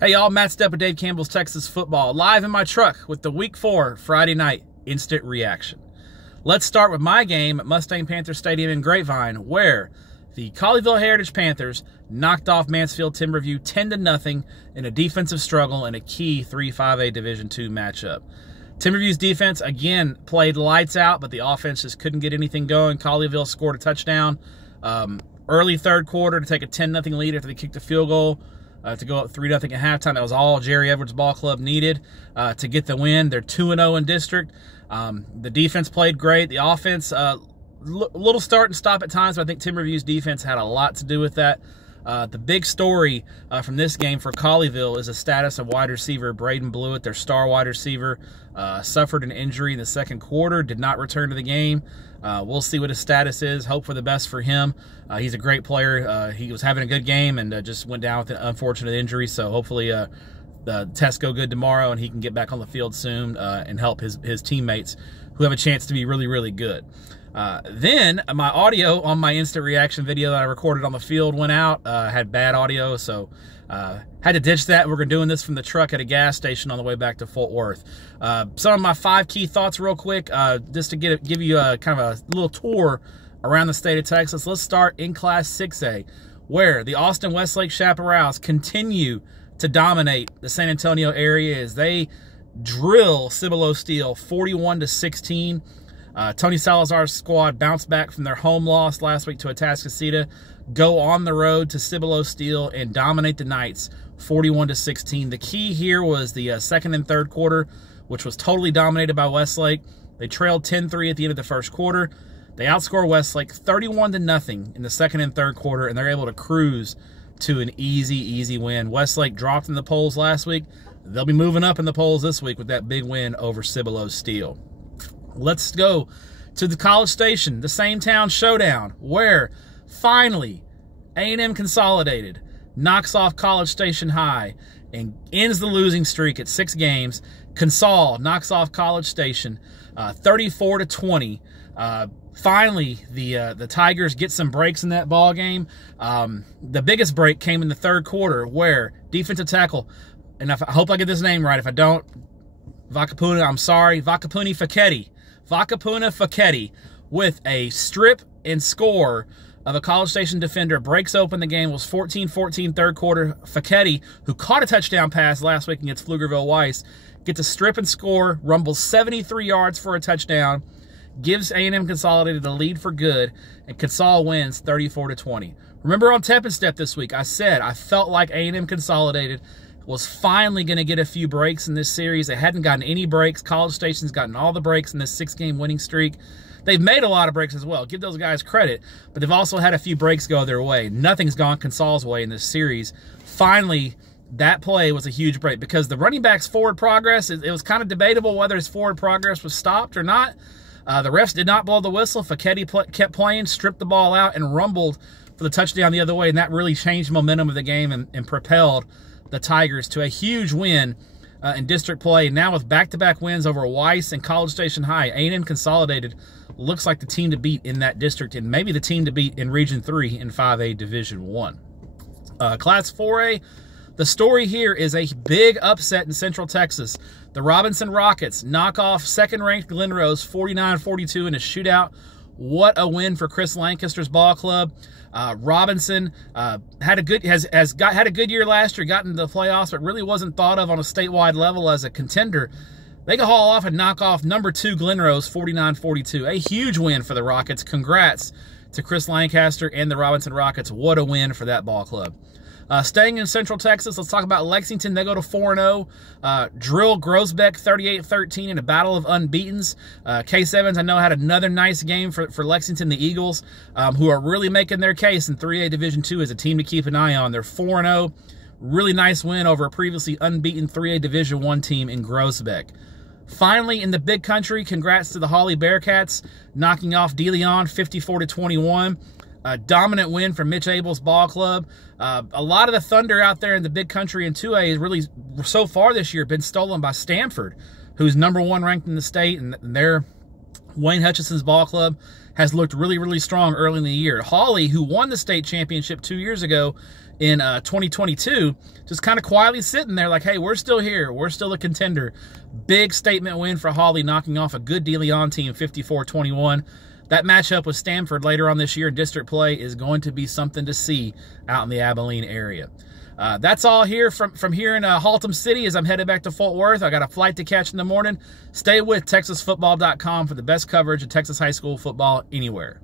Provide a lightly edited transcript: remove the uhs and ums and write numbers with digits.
Hey y'all, Matt Stepp with Dave Campbell's Texas Football, live in my truck with the Week 4 Friday night instant reaction. Let's start with my game at Mustang Panther Stadium in Grapevine, where the Colleyville Heritage Panthers knocked off Mansfield Timberview 10-0 in a defensive struggle in a key 3-5A Division II matchup. Timberview's defense, again, played lights out, but the offense just couldn't get anything going. Colleyville scored a touchdown early third quarter to take a 10-0 lead after they kicked a field goal. To go up 3-0 at halftime. That was all Jerry Edwards Ball Club needed to get the win. They're 2-0 in district. The defense played great. The offense, little start and stop at times, but I think Timberview's defense had a lot to do with that. The big story from this game for Colleyville is the status of wide receiver Braden Blewett, their star wide receiver. Suffered an injury in the second quarter, did not return to the game. We'll see what his status is. Hope for the best for him. He's a great player. He was having a good game and just went down with an unfortunate injury, so hopefully the tests go good tomorrow and he can get back on the field soon and help his teammates who have a chance to be really, really good. Then my audio on my instant reaction video that I recorded on the field went out. Had bad audio, so had to ditch that. We're doing this from the truck at a gas station on the way back to Fort Worth. Some of my 5 key thoughts real quick, just to give you a kind of a little tour around the state of Texas. Let's start in Class 6A, where the Austin Westlake Chaparrals continue to dominate the San Antonio area as they drill Cibolo Steel 41-16. Tony Salazar's squad bounced back from their home loss last week to Atascocita, go on the road to Cibolo Steel and dominate the Knights 41-16. The key here was the second and third quarter, which was totally dominated by Westlake. They trailed 10-3 at the end of the first quarter. They outscore Westlake 31-0 in the second and third quarter, and they're able to cruise to an easy win. Westlake dropped in the polls last week. They'll be moving up in the polls this week with that big win over Cibolo Steel. Let's go to the College Station, the same town showdown, where finally A&M Consolidated knocks off College Station High and ends the losing streak at 6 games. Consol knocks off College Station 34-20. Finally, the Tigers get some breaks in that ball game. The biggest break came in the third quarter, where defensive tackle, and I hope I get this name right. If I don't, Vakapuna Faketi, with a strip and score of a College Station defender, breaks open the game. Was 14-14 third quarter. Faketi, who caught a touchdown pass last week against Pflugerville Weiss, gets a strip and score, rumbles 73 yards for a touchdown, gives A&M Consolidated the lead for good, and Consol wins 34-20. Remember on Tep and Step this week, I said I felt like A&M Consolidated was finally going to get a few breaks in this series. They hadn't gotten any breaks. College Station's gotten all the breaks in this 6-game winning streak. They've made a lot of breaks as well. Give those guys credit, but they've also had a few breaks go their way. Nothing's gone Consol's way in this series. Finally, that play was a huge break because the running back's forward progress, it was kind of debatable whether his forward progress was stopped or not. The refs did not blow the whistle. Faketi kept playing, stripped the ball out, and rumbled for the touchdown the other way, and that really changed the momentum of the game and propelled the Tigers to a huge win in district play. Now with back-to-back wins over Weiss and College Station High, A&M Consolidated looks like the team to beat in that district and maybe the team to beat in Region 3 in 5A Division 1. Class 4A, the story here is a big upset in Central Texas. The Robinson Rockets knock off second-ranked Glen Rose 49-42 in a shootout. What a win for Chris Lancaster's ball club. Robinson had a good year last year, got into the playoffs, but really wasn't thought of on a statewide level as a contender. They can haul off and knock off number 2 Glen Rose 49-42. A huge win for the Rockets. Congrats to Chris Lancaster and the Robinson Rockets. What a win for that ball club. Staying in Central Texas, let's talk about Lexington. They go to 4-0. Drill Groesbeck 38-13 in a battle of unbeatens. Case Evans, I know, had another nice game for Lexington, the Eagles, who are really making their case in 3A Division II as a team to keep an eye on. They're 4-0. Really nice win over a previously unbeaten 3A Division I team in Groesbeck. Finally, in the big country, congrats to the Hawley Bearcats, knocking off De Leon 54-21. A dominant win for Mitch Abel's ball club. A lot of the thunder out there in the big country in 2A is really, so far this year, been stolen by Stanford, who's #1 ranked in the state, and they're Wayne Hutchinson's ball club has looked really, really strong early in the year. Hawley, who won the state championship 2 years ago in 2022, just kind of quietly sitting there like, hey, we're still here. We're still a contender. Big statement win for Hawley, knocking off a good De Leon team 54-21. That matchup with Stanford later on this year in district play is going to be something to see out in the Abilene area. That's all here from here in Haltom City as I'm headed back to Fort Worth. I got a flight to catch in the morning. Stay with TexasFootball.com for the best coverage of Texas high school football anywhere.